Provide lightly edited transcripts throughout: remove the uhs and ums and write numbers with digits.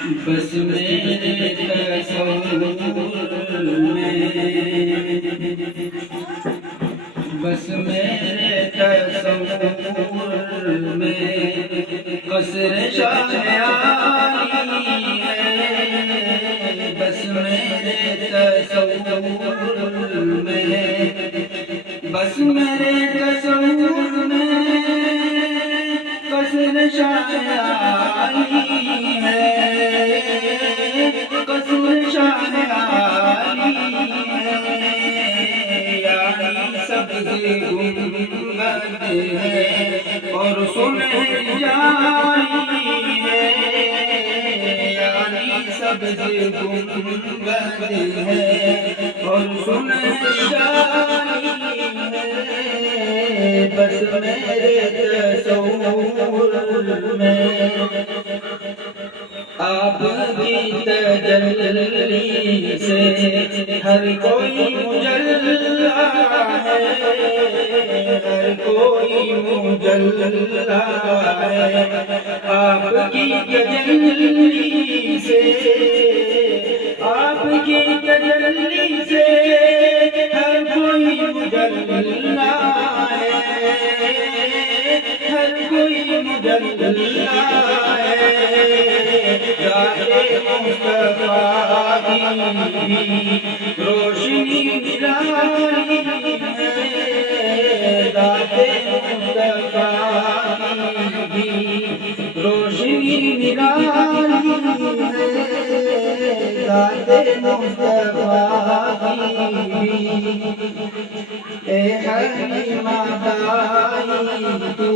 بس میرے تصور میں، بس میرے تصور میں قصر شاہیانی ہے، بس میرے تصور میں، بس میرے تصور میں قصر شاہیانی ہے، قصر شاہیانی ہے، یعنی سبز گنبد ہے اور سنہری جالی ہے، یعنی سبز گنبد ہے اور سنہری جالی ہے، بس میرے تصور میں آپ کی تجلی سے ہر کوئی مجلا ہے، ہر کوئی مجلا ہے، آپ کی تجلی سے، آپ کی تجلی سے ہر کوئی مجلا ہے، ہر کوئی مجلا ہے، مصطفیٰ کی روشنی نرالی ہے، ذات مصطفیٰ کی روشنی نرالی ہے، ذات مصطفیٰ کی، اے حلیمہ دائی تو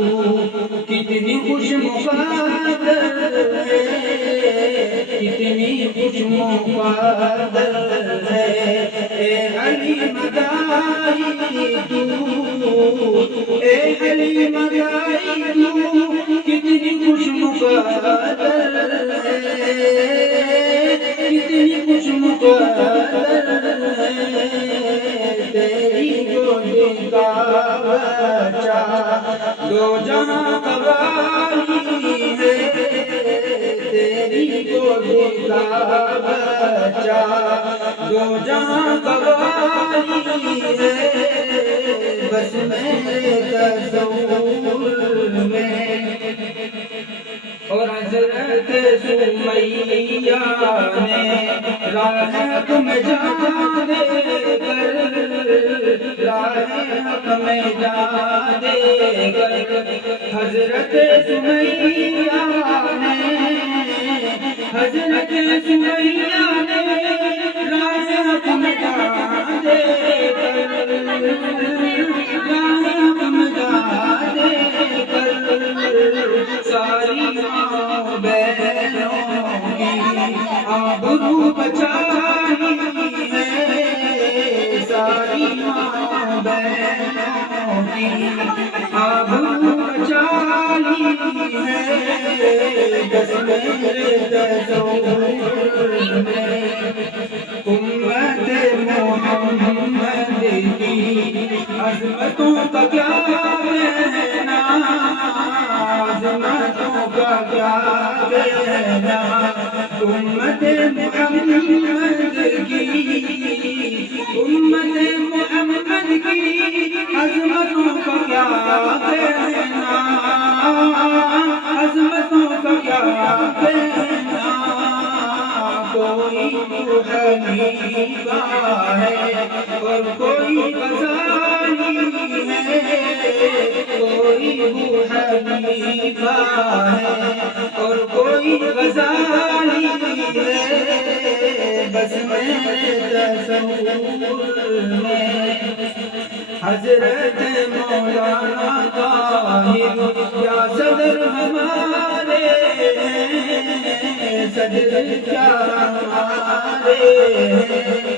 کتنی خوش مقدر ہے، کتنی خوش مقدر ہے، اے حلیمہ دائی تو، اے حلیمہ دائی تو کتنی خوش مقدر ہے، کتنی خوش مقدر ہے، تیری گود کا بچہ دو جہاں کا والی ہے، تیری گود کا بچہ دو جہاں کا والی ہے، بس میرے تصور میں، اور حضرت سمیہ نے راہ حق میں جان دے کر، راہ حق میں جان دے کر، حضرت سمیہ نے، حضرت سمیہ نے راہ حق میں جان دے کر، راہ حق میں جان دے کر، ساری ماں بہنوں کی آبرو بچائی ہے، ساری ماں بہنوں کی آبرو بچائی ہے، بس میرے تصور میں امت محمد کی عظمتوں کا کیا کہنا، عظمتوں کا کیا کہنا، امت محمد کی، امت محمد کی عظمتوں کا کیا کہنا، عظمتوں کا کیا کہنا، کوئی تو حنیفہ ہے اور کوئی غزالی ہے، کوئی ابو حنیفہ ہے اور کوئی غزالی ہے، بس میرے تصور میں حضرت مولانا طاہر کیا صدر ہمارے ہیں، صدر کیا ہمارے ہیں۔